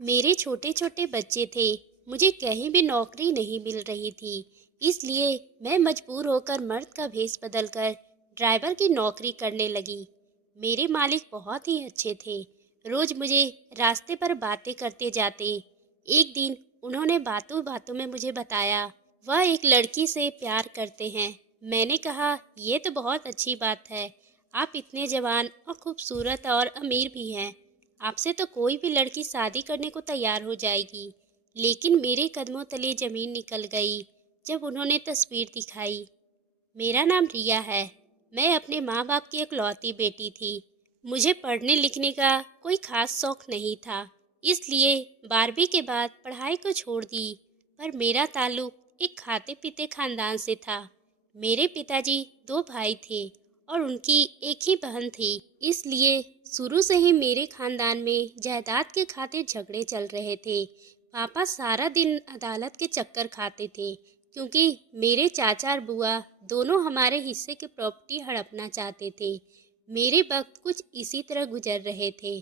मेरे छोटे छोटे बच्चे थे। मुझे कहीं भी नौकरी नहीं मिल रही थी। इसलिए मैं मजबूर होकर मर्द का भेष बदलकर ड्राइवर की नौकरी करने लगी। मेरे मालिक बहुत ही अच्छे थे। रोज मुझे रास्ते पर बातें करते जाते। एक दिन उन्होंने बातों बातों में मुझे बताया वह एक लड़की से प्यार करते हैं। मैंने कहा ये तो बहुत अच्छी बात है। आप इतने जवान और खूबसूरत और अमीर भी हैं। आपसे तो कोई भी लड़की शादी करने को तैयार हो जाएगी। लेकिन मेरे कदमों तले जमीन निकल गई जब उन्होंने तस्वीर दिखाई। मेरा नाम रिया है। मैं अपने माँ बाप की इकलौती बेटी थी। मुझे पढ़ने लिखने का कोई खास शौक नहीं था। इसलिए 12वीं के बाद पढ़ाई को छोड़ दी। पर मेरा ताल्लुक एक खाते पीते खानदान से था। मेरे पिताजी दो भाई थे और उनकी एक ही बहन थी। इसलिए शुरू से ही मेरे खानदान में जायदाद के खातिर झगड़े चल रहे थे। पापा सारा दिन अदालत के चक्कर खाते थे क्योंकि मेरे चाचा और बुआ दोनों हमारे हिस्से की प्रॉपर्टी हड़पना चाहते थे। मेरे वक्त कुछ इसी तरह गुजर रहे थे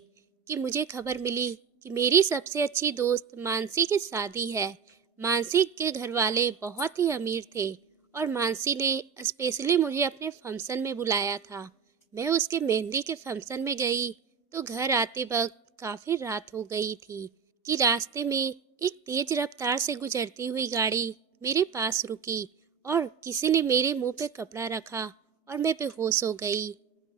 कि मुझे खबर मिली कि मेरी सबसे अच्छी दोस्त मानसी की शादी है। मानसी के घर वाले बहुत ही अमीर थे और मानसी ने स्पेशली मुझे अपने फंक्शन में बुलाया था। मैं उसके मेहंदी के फंक्शन में गई तो घर आते वक्त काफ़ी रात हो गई थी कि रास्ते में एक तेज रफ्तार से गुजरती हुई गाड़ी मेरे पास रुकी और किसी ने मेरे मुंह पे कपड़ा रखा और मैं बेहोश हो गई।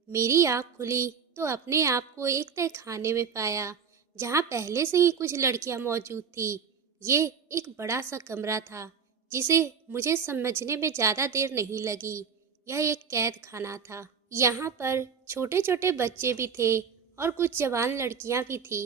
मेरी आँख खुली तो अपने आप को एक तय खाने में पाया जहाँ पहले से ही कुछ लड़कियाँ मौजूद थी। ये एक बड़ा सा कमरा था जिसे मुझे समझने में ज़्यादा देर नहीं लगी। यह एक कैद खाना था। यहाँ पर छोटे छोटे बच्चे भी थे और कुछ जवान लड़कियाँ भी थी।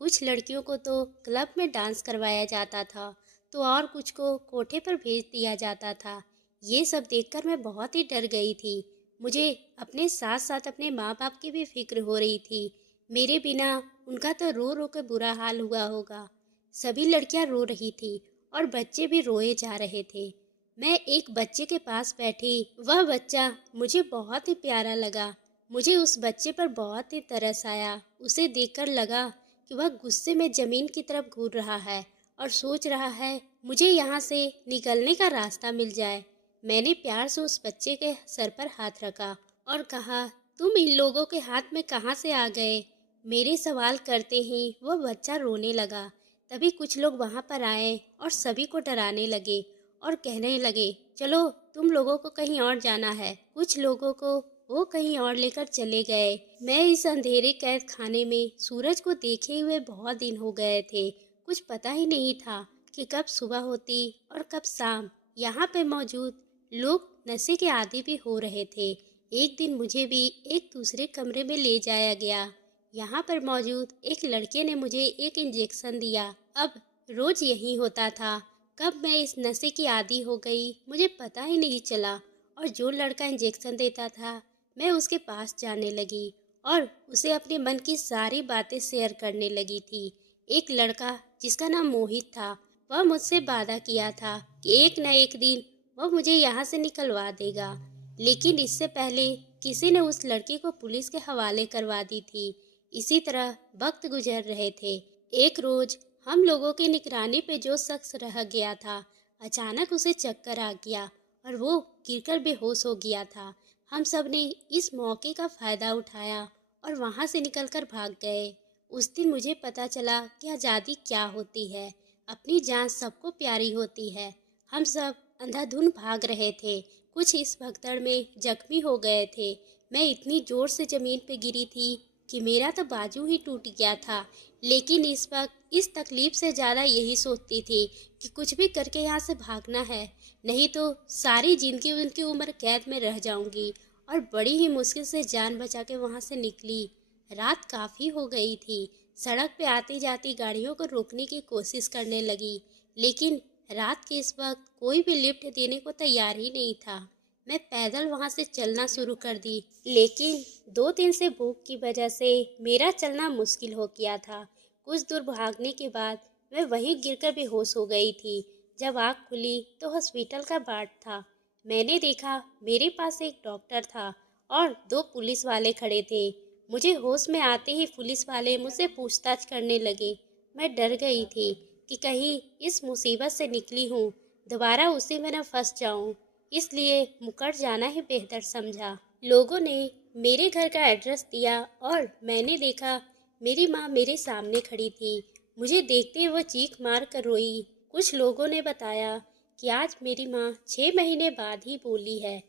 कुछ लड़कियों को तो क्लब में डांस करवाया जाता था तो और कुछ को कोठे पर भेज दिया जाता था। ये सब देखकर मैं बहुत ही डर गई थी। मुझे अपने साथ साथ अपने माँ बाप की भी फिक्र हो रही थी। मेरे बिना उनका तो रो रो कर बुरा हाल हुआ होगा। सभी लड़कियां रो रही थी और बच्चे भी रोए जा रहे थे। मैं एक बच्चे के पास बैठी। वह बच्चा मुझे बहुत ही प्यारा लगा। मुझे उस बच्चे पर बहुत ही तरस आया। उसे देखकर लगा कि वह गुस्से में जमीन की तरफ घूर रहा है और सोच रहा है मुझे यहाँ से निकलने का रास्ता मिल जाए। मैंने प्यार से उस बच्चे के सर पर हाथ रखा और कहा, तुम इन लोगों के हाथ में कहाँ से आ गए? मेरे सवाल करते ही वह बच्चा रोने लगा। तभी कुछ लोग वहाँ पर आए और सभी को डराने लगे और कहने लगे, चलो तुम लोगों को कहीं और जाना है। कुछ लोगों को वो कहीं और लेकर चले गए। मैं इस अंधेरे कैद खाने में सूरज को देखे हुए बहुत दिन हो गए थे। कुछ पता ही नहीं था कि कब सुबह होती और कब शाम। यहाँ पे मौजूद लोग नशे के आदी भी हो रहे थे। एक दिन मुझे भी एक दूसरे कमरे में ले जाया गया। यहाँ पर मौजूद एक लड़के ने मुझे एक इंजेक्शन दिया। अब रोज यही होता था। कब मैं इस नशे की आदी हो गई मुझे पता ही नहीं चला। और जो लड़का इंजेक्शन देता था मैं उसके पास जाने लगी और उसे अपने मन की सारी बातें शेयर करने लगी थी। एक लड़का जिसका नाम मोहित था, वह मुझसे वादा किया था कि एक न एक दिन वह मुझे यहाँ से निकलवा देगा। लेकिन इससे पहले किसी ने उस लड़की को पुलिस के हवाले करवा दी थी। इसी तरह वक्त गुजर रहे थे। एक रोज हम लोगों की निगरानी पे जो शख्स रह गया था, अचानक उसे चक्कर आ गया और वो गिरकर बेहोश हो गया था। हम सब ने इस मौके का फायदा उठाया और वहाँ से निकलकर भाग गए। उस दिन मुझे पता चला कि आज़ादी क्या होती है। अपनी जान सबको प्यारी होती है। हम सब अंधाधुंध भाग रहे थे। कुछ इस भगदड़ में जख्मी हो गए थे। मैं इतनी जोर से जमीन पे गिरी थी कि मेरा तो बाजू ही टूट गया था। लेकिन इस वक्त इस तकलीफ से ज़्यादा यही सोचती थी कि कुछ भी करके यहाँ से भागना है, नहीं तो सारी जिंदगी उनकी उम्र कैद में रह जाऊंगी। और बड़ी ही मुश्किल से जान बचा के वहाँ से निकली। रात काफ़ी हो गई थी। सड़क पे आती जाती गाड़ियों को रोकने की कोशिश करने लगी, लेकिन रात के इस वक्त कोई भी लिफ्ट देने को तैयार ही नहीं था। मैं पैदल वहाँ से चलना शुरू कर दी, लेकिन 2 दिन से भूख की वजह से मेरा चलना मुश्किल हो गया था। कुछ दूर भागने के बाद मैं वहीं गिरकर बेहोश हो गई थी। जब आँख खुली तो हॉस्पिटल का वार्ड था। मैंने देखा मेरे पास एक डॉक्टर था और 2 पुलिस वाले खड़े थे। मुझे होश में आते ही पुलिस वाले मुझसे पूछताछ करने लगे। मैं डर गई थी कि कहीं इस मुसीबत से निकली हूँ दोबारा उसी में न फंस जाऊँ, इसलिए मुकर जाना ही बेहतर समझा। लोगों ने मेरे घर का एड्रेस दिया और मैंने देखा मेरी माँ मेरे सामने खड़ी थी। मुझे देखते ही वो चीख मार कर रोई। कुछ लोगों ने बताया कि आज मेरी माँ 6 महीने बाद ही बोली है।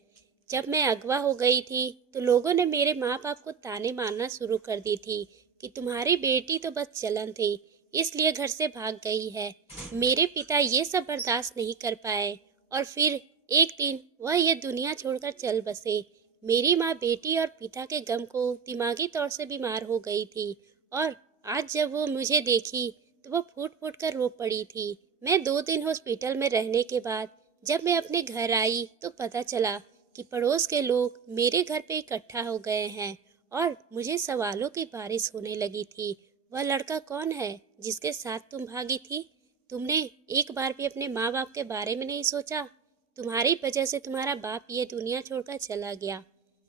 जब मैं अगवा हो गई थी तो लोगों ने मेरे माँ बाप को ताने मारना शुरू कर दी थी कि तुम्हारी बेटी तो बस जलन थी, इसलिए घर से भाग गई है। मेरे पिता ये सब बर्दाश्त नहीं कर पाए और फिर एक दिन वह ये दुनिया छोड़कर चल बसे। मेरी माँ बेटी और पिता के गम को दिमागी तौर से बीमार हो गई थी और आज जब वो मुझे देखी तो वो फूट फूट कर रो पड़ी थी। मैं 2 दिन हॉस्पिटल में रहने के बाद जब मैं अपने घर आई तो पता चला कि पड़ोस के लोग मेरे घर पे इकट्ठा हो गए हैं और मुझे सवालों की बारिश होने लगी थी। वह लड़का कौन है जिसके साथ तुम भागी थी? तुमने एक बार भी अपने माँ बाप के बारे में नहीं सोचा? तुम्हारी वजह से तुम्हारा बाप ये दुनिया छोड़कर चला गया।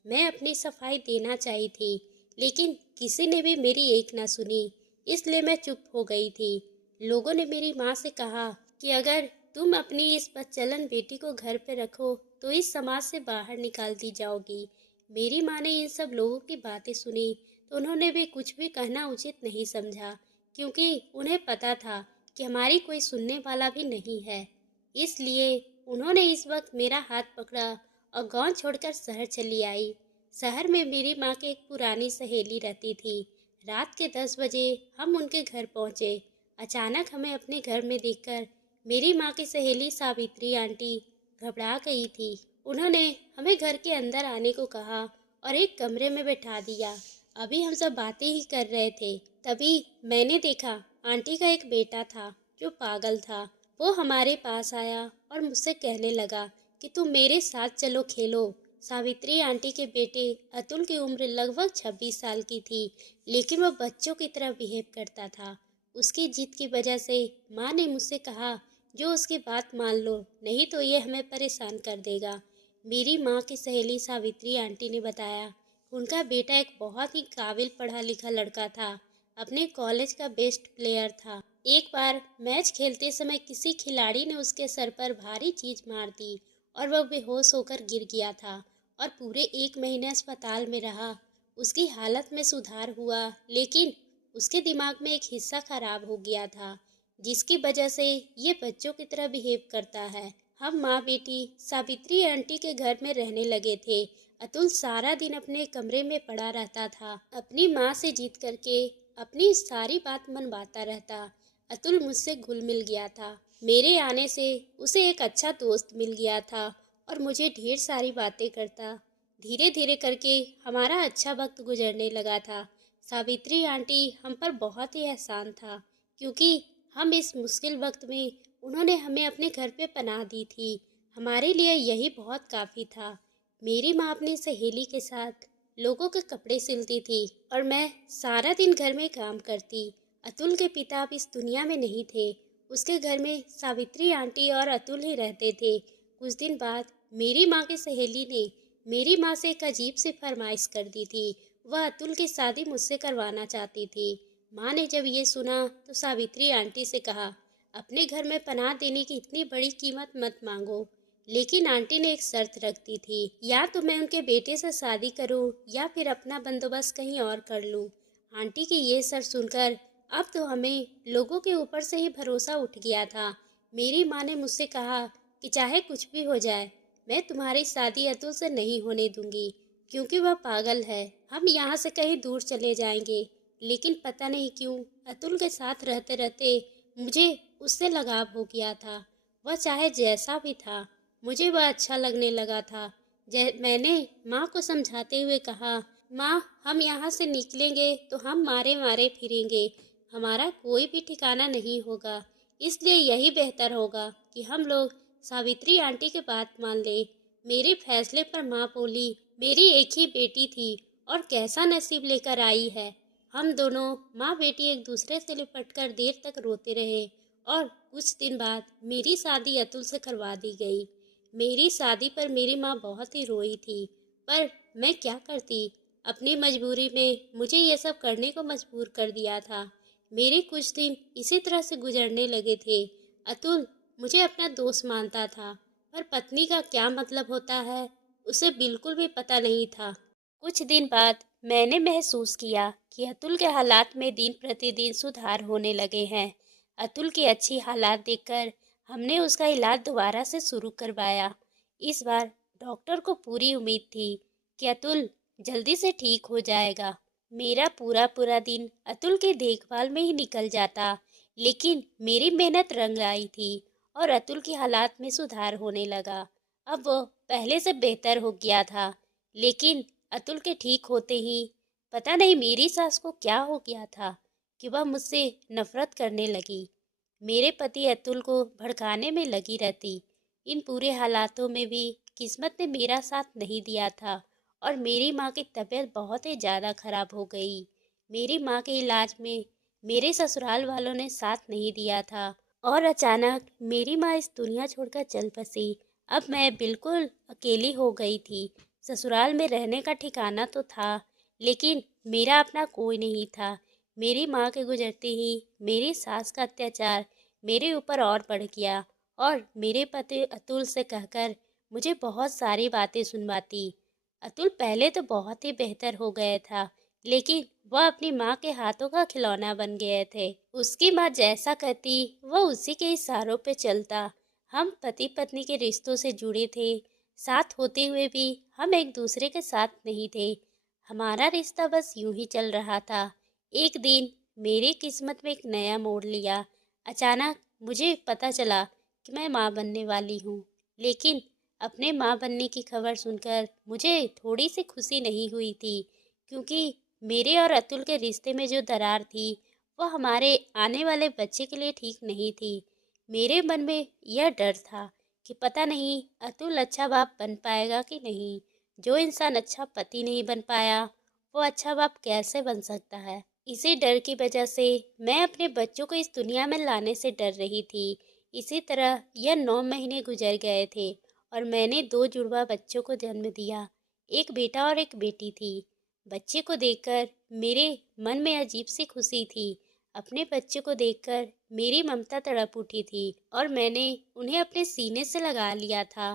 मैं अपनी सफाई देना चाही थी लेकिन किसी ने भी मेरी एक ना सुनी, इसलिए मैं चुप हो गई थी। लोगों ने मेरी माँ से कहा कि अगर तुम अपनी इस बदचलन बेटी को घर पे रखो तो इस समाज से बाहर निकाल दी जाओगी। मेरी माँ ने इन सब लोगों की बातें सुनी तो उन्होंने भी कुछ भी कहना उचित नहीं समझा, क्योंकि उन्हें पता था कि हमारी कोई सुनने वाला भी नहीं है। इसलिए उन्होंने इस वक्त मेरा हाथ पकड़ा और गांव छोड़कर शहर चली आई। शहर में मेरी माँ की एक पुरानी सहेली रहती थी। रात के 10 बजे हम उनके घर पहुँचे। अचानक हमें अपने घर में देखकर मेरी माँ की सहेली सावित्री आंटी घबरा गई थी। उन्होंने हमें घर के अंदर आने को कहा और एक कमरे में बैठा दिया। अभी हम सब बातें ही कर रहे थे, तभी मैंने देखा आंटी का एक बेटा था जो पागल था। वो हमारे पास आया और मुझसे कहने लगा कि तुम मेरे साथ चलो खेलो। सावित्री आंटी के बेटे अतुल की उम्र लगभग 26 साल की थी, लेकिन वो बच्चों की तरह बिहेव करता था। उसकी जिद की वजह से माँ ने मुझसे कहा जो उसकी बात मान लो, नहीं तो ये हमें परेशान कर देगा। मेरी माँ की सहेली सावित्री आंटी ने बताया उनका बेटा एक बहुत ही काबिल पढ़ा लिखा लड़का था, अपने कॉलेज का बेस्ट प्लेयर था। एक बार मैच खेलते समय किसी खिलाड़ी ने उसके सर पर भारी चीज मार दी और वह बेहोश होकर गिर गया था और पूरे 1 महीने अस्पताल में रहा। उसकी हालत में सुधार हुआ, लेकिन उसके दिमाग में एक हिस्सा खराब हो गया था, जिसकी वजह से ये बच्चों की तरह बिहेव करता है। हम माँ बेटी सावित्री आंटी के घर में रहने लगे थे। अतुल सारा दिन अपने कमरे में पड़ा रहता था, अपनी माँ से जिद करके अपनी सारी बात मनवाता रहता। अतुल मुझसे घुल मिल गया था। मेरे आने से उसे एक अच्छा दोस्त मिल गया था और मुझे ढेर सारी बातें करता। धीरे धीरे करके हमारा अच्छा वक्त गुजरने लगा था। सावित्री आंटी हम पर बहुत ही एहसान था, क्योंकि हम इस मुश्किल वक्त में उन्होंने हमें अपने घर पे पनाह दी थी। हमारे लिए यही बहुत काफ़ी था। मेरी माँ अपनी सहेली के साथ लोगों के कपड़े सिलती थी और मैं सारा दिन घर में काम करती। अतुल के पिता अब इस दुनिया में नहीं थे। उसके घर में सावित्री आंटी और अतुल ही रहते थे। कुछ दिन बाद मेरी माँ की सहेली ने मेरी माँ से एक अजीब सी फरमाइश कर दी थी। वह अतुल की शादी मुझसे करवाना चाहती थी। माँ ने जब ये सुना तो सावित्री आंटी से कहा, अपने घर में पनाह देने की इतनी बड़ी कीमत मत मांगो। लेकिन आंटी ने एक शर्त रख दी थी, या तो मैं उनके बेटे से शादी करूं या फिर अपना बंदोबस्त कहीं और कर लूं। आंटी की ये शर्त सुनकर अब तो हमें लोगों के ऊपर से ही भरोसा उठ गया था। मेरी माँ ने मुझसे कहा कि चाहे कुछ भी हो जाए, मैं तुम्हारी शादी अतुल से नहीं होने दूंगी, क्योंकि वह पागल है। हम यहाँ से कहीं दूर चले जाएंगे। लेकिन पता नहीं क्यों अतुल के साथ रहते रहते मुझे उससे लगाव हो गया था। वह चाहे जैसा भी था, मुझे वह अच्छा लगने लगा था। मैंने माँ को समझाते हुए कहा, माँ हम यहाँ से निकलेंगे तो हम मारे मारे फिरेंगे, हमारा कोई भी ठिकाना नहीं होगा। इसलिए यही बेहतर होगा कि हम लोग सावित्री आंटी की बात मान लें। मेरे फैसले पर माँ बोली, मेरी एक ही बेटी थी और कैसा नसीब लेकर आई है। हम दोनों माँ बेटी एक दूसरे से लिपटकर देर तक रोते रहे और कुछ दिन बाद मेरी शादी अतुल से करवा दी गई। मेरी शादी पर मेरी माँ बहुत ही रोई थी, पर मैं क्या करती, अपनी मजबूरी में मुझे ये सब करने को मजबूर कर दिया था। मेरे कुछ दिन इसी तरह से गुजरने लगे थे। अतुल मुझे अपना दोस्त मानता था, पर पत्नी का क्या मतलब होता है उसे बिल्कुल भी पता नहीं था। कुछ दिन बाद मैंने महसूस किया कि अतुल के हालात में दिन प्रतिदिन सुधार होने लगे हैं। अतुल की अच्छी हालात देखकर हमने उसका इलाज दोबारा से शुरू करवाया। इस बार डॉक्टर को पूरी उम्मीद थी कि अतुल जल्दी से ठीक हो जाएगा। मेरा पूरा पूरा दिन अतुल की देखभाल में ही निकल जाता, लेकिन मेरी मेहनत रंग लाई थी और अतुल की हालात में सुधार होने लगा। अब वो पहले से बेहतर हो गया था, लेकिन अतुल के ठीक होते ही पता नहीं मेरी सास को क्या हो गया था कि वह मुझसे नफरत करने लगी। मेरे पति अतुल को भड़काने में लगी रहती। इन पूरे हालातों में भी किस्मत ने मेरा साथ नहीं दिया था और मेरी माँ की तबीयत बहुत ही ज़्यादा खराब हो गई। मेरी माँ के इलाज में मेरे ससुराल वालों ने साथ नहीं दिया था और अचानक मेरी माँ इस दुनिया छोड़कर चल बसी। अब मैं बिल्कुल अकेली हो गई थी। ससुराल में रहने का ठिकाना तो था, लेकिन मेरा अपना कोई नहीं था। मेरी माँ के गुजरते ही मेरी सास का अत्याचार मेरे ऊपर और बढ़ गया और मेरे पति अतुल से कहकर मुझे बहुत सारी बातें सुनवाती। अतुल पहले तो बहुत ही बेहतर हो गया था, लेकिन वह अपनी माँ के हाथों का खिलौना बन गए थे। उसकी माँ जैसा कहती वह उसी के इशारों पे चलता। हम पति पत्नी के रिश्तों से जुड़े थे, साथ होते हुए भी हम एक दूसरे के साथ नहीं थे। हमारा रिश्ता बस यूं ही चल रहा था। एक दिन मेरी किस्मत में एक नया मोड़ लिया। अचानक मुझे पता चला कि मैं माँ बनने वाली हूँ, लेकिन अपने माँ बनने की खबर सुनकर मुझे थोड़ी सी खुशी नहीं हुई थी, क्योंकि मेरे और अतुल के रिश्ते में जो दरार थी वो हमारे आने वाले बच्चे के लिए ठीक नहीं थी। मेरे मन में यह डर था कि पता नहीं अतुल अच्छा बाप बन पाएगा कि नहीं। जो इंसान अच्छा पति नहीं बन पाया वो अच्छा बाप कैसे बन सकता है। इसी डर की वजह से मैं अपने बच्चों को इस दुनिया में लाने से डर रही थी। इसी तरह यह 9 महीने गुजर गए थे और मैंने 2 जुड़वा बच्चों को जन्म दिया। एक बेटा और एक बेटी थी। बच्चे को देखकर मेरे मन में अजीब सी खुशी थी। अपने बच्चे को देखकर मेरी ममता तड़प उठी थी और मैंने उन्हें अपने सीने से लगा लिया था।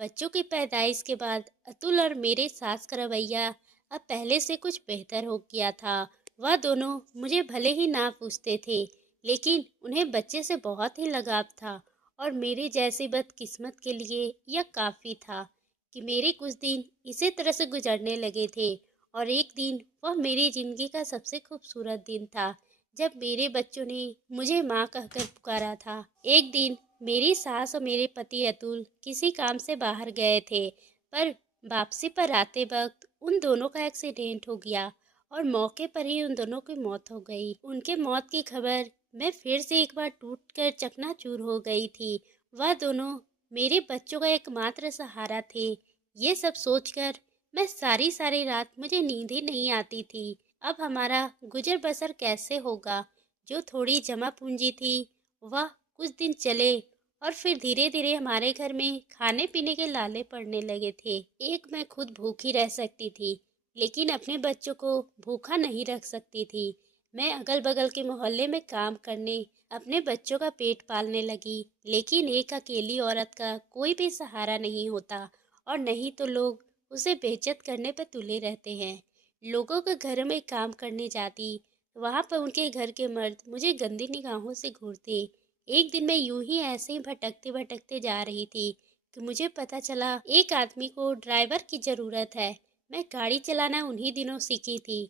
बच्चों की पैदाइश के बाद अतुल और मेरे सास का रवैया अब पहले से कुछ बेहतर हो गया था। वह दोनों मुझे भले ही ना पूछते थे, लेकिन उन्हें बच्चे से बहुत ही लगाव था और मेरे जैसी बदकिस्मत के लिए यह काफ़ी था कि मेरे कुछ दिन इसी तरह से गुजरने लगे थे। और एक दिन वह मेरी ज़िंदगी का सबसे खूबसूरत दिन था, जब मेरे बच्चों ने मुझे माँ कहकर पुकारा था। एक दिन मेरी सास और मेरे पति अतुल किसी काम से बाहर गए थे, पर वापसी पर आते वक्त उन दोनों का एक्सीडेंट हो गया और मौके पर ही उन दोनों की मौत हो गई। उनके मौत की खबर मैं फिर से एक बार टूटकर चकनाचूर हो गई थी। वह दोनों मेरे बच्चों का एकमात्र सहारा थे। ये सब सोचकर मैं सारी सारी रात मुझे नींद ही नहीं आती थी। अब हमारा गुजर बसर कैसे होगा। जो थोड़ी जमा पूंजी थी वह कुछ दिन चले और फिर धीरे धीरे हमारे घर में खाने पीने के लाले पड़ने लगे थे। एक मैं खुद भूखी रह सकती थी, लेकिन अपने बच्चों को भूखा नहीं रख सकती थी। मैं अगल बगल के मोहल्ले में काम करने अपने बच्चों का पेट पालने लगी, लेकिन एक अकेली औरत का कोई भी सहारा नहीं होता और नहीं तो लोग उसे बेइज्जत करने पर तुले रहते हैं। लोगों के घर में काम करने जाती, वहाँ पर उनके घर के मर्द मुझे गंदी निगाहों से घूरते। एक दिन मैं यूं ही ऐसे ही भटकते भटकते जा रही थी कि मुझे पता चला एक आदमी को ड्राइवर की ज़रूरत है। मैं गाड़ी चलाना उन्हीं दिनों सीखी थी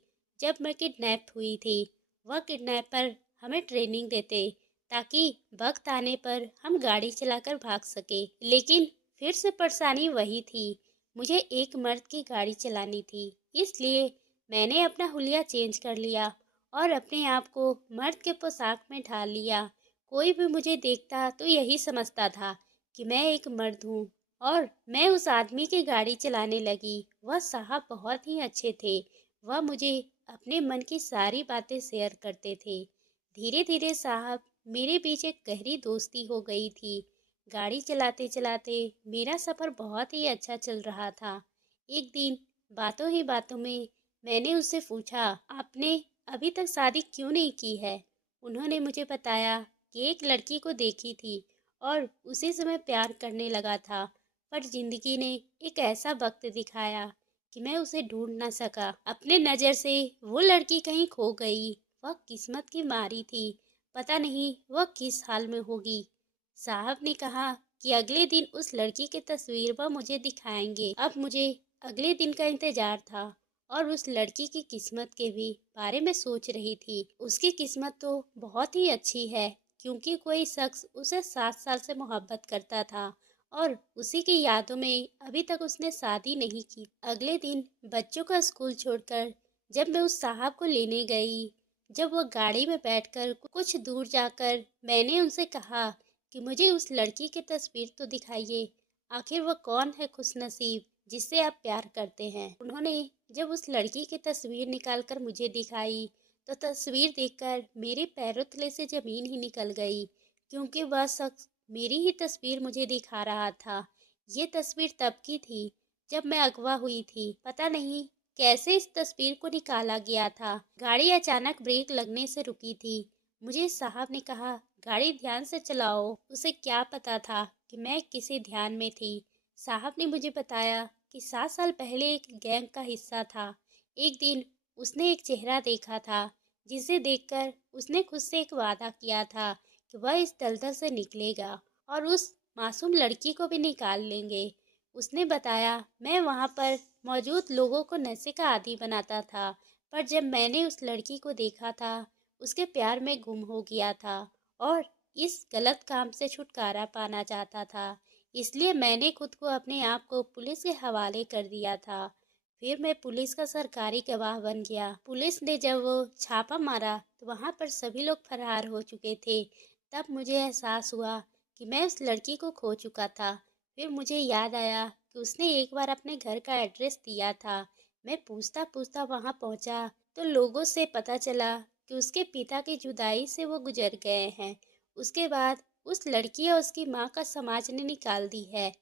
जब मैं किडनैप हुई थी। वह किडनैपर हमें ट्रेनिंग देते ताकि वक्त आने पर हम गाड़ी चलाकर भाग सके, लेकिन फिर से परेशानी वही थी। मुझे एक मर्द की गाड़ी चलानी थी, इसलिए मैंने अपना हुलिया चेंज कर लिया और अपने आप को मर्द के पोशाक में ढाल लिया। कोई भी मुझे देखता तो यही समझता था कि मैं एक मर्द हूँ और मैं उस आदमी की गाड़ी चलाने लगी। वह साहब बहुत ही अच्छे थे। वह मुझे अपने मन की सारी बातें शेयर करते थे। धीरे धीरे साहब मेरे बीच एक गहरी दोस्ती हो गई थी। गाड़ी चलाते चलाते मेरा सफ़र बहुत ही अच्छा चल रहा था। एक दिन बातों ही बातों में मैंने उससे पूछा, आपने अभी तक शादी क्यों नहीं की है? उन्होंने मुझे बताया कि एक लड़की को देखी थी और उसी समय प्यार करने लगा था, पर जिंदगी ने एक ऐसा वक्त दिखाया कि मैं उसे ढूंढ ना सका। अपने नज़र से वो लड़की कहीं खो गई। वह किस्मत की मारी थी, पता नहीं वह किस हाल में होगी। साहब ने कहा कि अगले दिन उस लड़की की तस्वीर वह मुझे दिखाएंगे। अब मुझे अगले दिन का इंतजार था और उस लड़की की किस्मत के भी बारे में सोच रही थी। उसकी किस्मत तो बहुत ही अच्छी है, क्योंकि कोई शख्स उसे 7 साल से मोहब्बत करता था और उसी की यादों में अभी तक उसने शादी नहीं की। अगले दिन बच्चों का स्कूल छोड़कर जब मैं उस साहब को लेने गई, जब वो गाड़ी में बैठकर कुछ दूर जाकर मैंने उनसे कहा कि मुझे उस लड़की की तस्वीर तो दिखाइए, आखिर वह कौन है खुशनसीब जिससे आप प्यार करते हैं। उन्होंने जब उस लड़की की तस्वीर निकालकर मुझे दिखाई तो तस्वीर देखकर मेरे पैरों तले से जमीन ही निकल गई, क्योंकि वह शख्स मेरी ही तस्वीर मुझे दिखा रहा था। ये तस्वीर तब की थी जब मैं अगवा हुई थी। पता नहीं कैसे इस तस्वीर को निकाला गया था। गाड़ी अचानक ब्रेक लगने से रुकी थी। मुझे साहब ने कहा, गाड़ी ध्यान से चलाओ। उसे क्या पता था कि मैं किसी ध्यान में थी। साहब ने मुझे बताया कि 7 साल पहले एक गैंग का हिस्सा था। एक दिन उसने एक चेहरा देखा था जिसे देखकर उसने खुद से एक वादा किया था कि वह इस दलदल से निकलेगा और उस मासूम लड़की को भी निकाल लेंगे। उसने बताया, मैं वहां पर मौजूद लोगों को नशे का आदी बनाता था, पर जब मैंने उस लड़की को देखा था उसके प्यार में गुम हो गया था और इस गलत काम से छुटकारा पाना चाहता था। इसलिए मैंने खुद को अपने आप को पुलिस के हवाले कर दिया था। फिर मैं पुलिस का सरकारी गवाह बन गया। पुलिस ने जब वो छापा मारा तो वहाँ पर सभी लोग फरार हो चुके थे। तब मुझे एहसास हुआ कि मैं उस लड़की को खो चुका था। फिर मुझे याद आया कि उसने एक बार अपने घर का एड्रेस दिया था। मैं पूछता पूछता वहाँ पहुँचा तो लोगों से पता चला कि उसके पिता की जुदाई से वो गुजर गए हैं। उसके बाद उस लड़की और उसकी माँ का समाज ने निकाल दी है,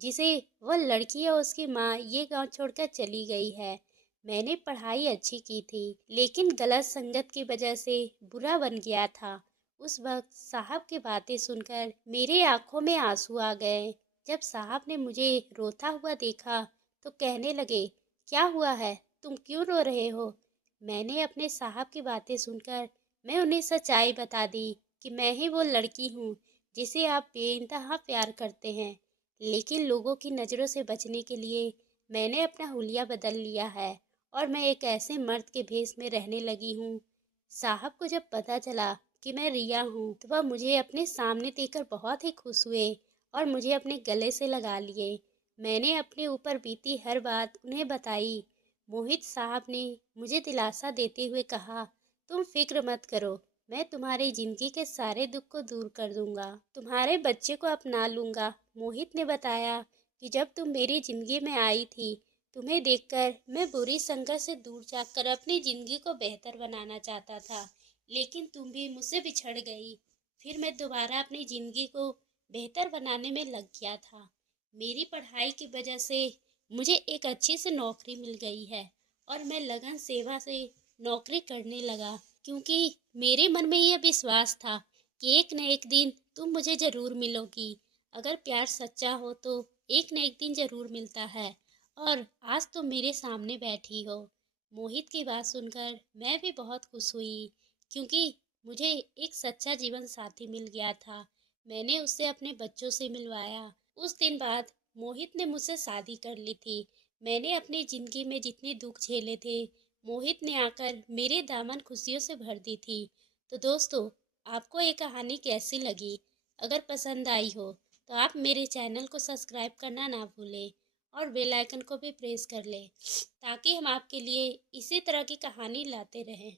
जिसे वह लड़की और उसकी माँ ये गांव छोड़कर चली गई है। मैंने पढ़ाई अच्छी की थी, लेकिन गलत संगत की वजह से बुरा बन गया था। उस वक्त साहब की बातें सुनकर मेरे आंखों में आंसू आ गए। जब साहब ने मुझे रोता हुआ देखा तो कहने लगे, क्या हुआ है, तुम क्यों रो रहे हो? मैंने अपने साहब की बातें सुनकर मैं उन्हें सच्चाई बता दी कि मैं ही वो लड़की हूँ जिसे आप बेइंतहा प्यार करते हैं। लेकिन लोगों की नज़रों से बचने के लिए मैंने अपना हुलिया बदल लिया है और मैं एक ऐसे मर्द के भेष में रहने लगी हूँ। साहब को जब पता चला कि मैं रिया हूँ तो वह मुझे अपने सामने देखकर बहुत ही खुश हुए और मुझे अपने गले से लगा लिए। मैंने अपने ऊपर बीती हर बात उन्हें बताई। मोहित साहब ने मुझे दिलासा देते हुए कहा, तुम फिक्र मत करो, मैं तुम्हारी जिंदगी के सारे दुख को दूर कर दूंगा, तुम्हारे बच्चे को अपना लूंगा। मोहित ने बताया कि जब तुम मेरी जिंदगी में आई थी, तुम्हें देखकर मैं बुरी संगत से दूर जाकर अपनी जिंदगी को बेहतर बनाना चाहता था, लेकिन तुम भी मुझसे बिछड़ गई। फिर मैं दोबारा अपनी जिंदगी को बेहतर बनाने में लग गया था। मेरी पढ़ाई की वजह से मुझे एक अच्छी सी नौकरी मिल गई है और मैं लगन सेवा से नौकरी करने लगा, क्योंकि मेरे मन में यह विश्वास था कि एक न एक दिन तुम मुझे जरूर मिलोगी। अगर प्यार सच्चा हो तो एक न एक दिन जरूर मिलता है, और आज तुम मेरे सामने बैठी हो। मोहित की बात सुनकर मैं भी बहुत खुश हुई, क्योंकि मुझे एक सच्चा जीवन साथी मिल गया था। मैंने उससे अपने बच्चों से मिलवाया। उस दिन बाद मोहित ने मुझसे शादी कर ली थी। मैंने अपनी जिंदगी में जितने दुख झेले थे, मोहित ने आकर मेरे दामन खुशियों से भर दी थी। तो दोस्तों, आपको ये कहानी कैसी लगी? अगर पसंद आई हो तो आप मेरे चैनल को सब्सक्राइब करना ना भूलें और बेल आइकन को भी प्रेस कर लें, ताकि हम आपके लिए इसी तरह की कहानी लाते रहें।